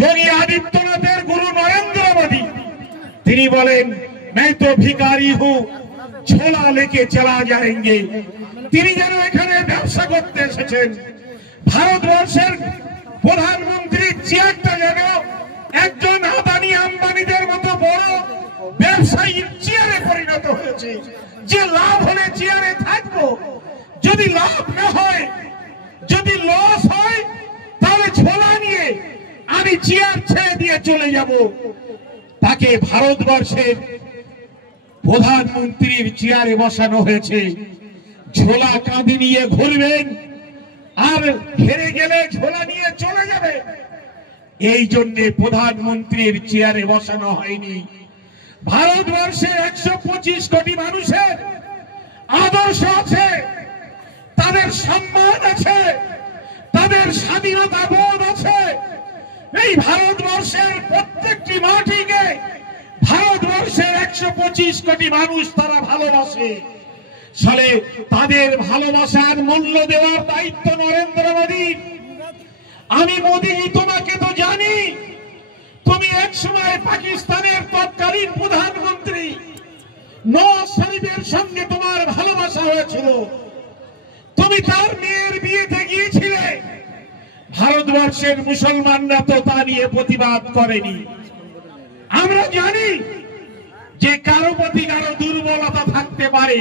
যোগী আদিত্যনাথের গুরু নরেন্দ্র মোদী তিনি বলেন मैं तो भिखारी हूं झोला लेके चला जाएंगे। তিনি যেন এখানে ব্যবসা করতে এসেছেন। ভারতবর্ষের প্রধানমন্ত্রীর চেয়ারটা যেন একজন আদানি আম্বানিদের মতো বড় ব্যবসায়ীর চেয়ারে পরিণত হয়েছে, যে লাভ হলে চেয়ারে থাকবো, যদি লাভ না হয়, যদি লস হয়, তাহলে ঝোলা নিয়ে আমি চেয়ার ছেড়ে দিয়ে চলে যাব। তাকে ভারতবর্ষের প্রধানমন্ত্রীর চেয়ারে বসানো হয়েছে। ঝোলা কাঁধে নিয়ে ঘুরবেন আর হেরে গেলে ঝোলা নিয়ে চলে যাবে, এই জন্য প্রধানমন্ত্রীর চেয়ারে বসানো হয়নি। ভারতবর্ষের 125 কোটি মানুষের আদর্শ আছে, তাদের সম্মান আছে, তাদের স্বাধীনতা বোধ আছে। এই ভারতবর্ষের প্রত্যেকটি মাটিকে ভারতবর্ষের 125 কোটি মানুষ তারা ভালোবাসে। ফলে তাদের ভালোবাসার মূল্য দেওয়ার দায়িত্ব নরেন্দ্র মোদীর। আমি মোদী তোমাকে তো জানি, তুমি এক সময় পাকিস্তানের তৎকালীন প্রধানমন্ত্রী নওয়াজ শরীফের সঙ্গে তোমার ভালোবাসা হয়েছিল, তুমি তার মেয়ের বিয়েতে গিয়েছিলে। ভারতবর্ষের মুসলমানরা তো তা নিয়ে প্রতিবাদ করেনি। আমরা জানি যে কারো প্রতি কারো দুর্বলতা থাকতে পারে,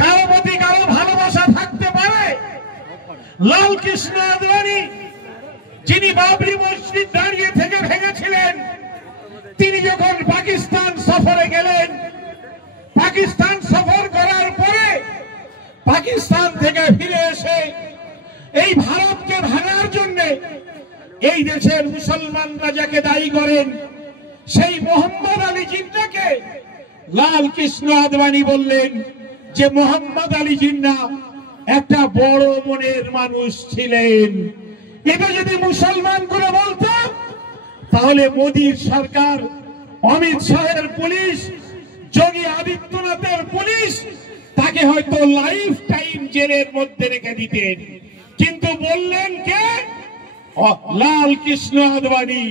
কারো প্রতি কারো ভালোবাসা থাকতে পারে। লাল কৃষ্ণ আদবানি যিনি বাবরি মসজিদ দাঁড়িয়ে থেকে ভেঙেছিলেন, তিনি যখন পাকিস্তান সফরে গেলেন, পাকিস্তান সফর করার পরে পাকিস্তান থেকে ফিরে এসে এই ভারতকে ভাঙার জন্য এই দেশের মুসলমানরা যাকে দায়ী করেন, সেই মোহাম্মদ আলী জিন্নাকে লাল কৃষ্ণ আদবানি বললেন যে মোহাম্মদ আলী জিন্না একটা বড় মনের মানুষ ছিলেন। এটা যদি মুসলমান করে বলতো, তাহলে মোদীর সরকার, অমিত শাহের পুলিশ, যোগী আদিত্যনাথের পুলিশ তাকে হয়তো লাইফ টাইম জেলের মধ্যে রেখে দিতেন। কিন্তু বললেন কে? লাল কৃষ্ণ আদবানি।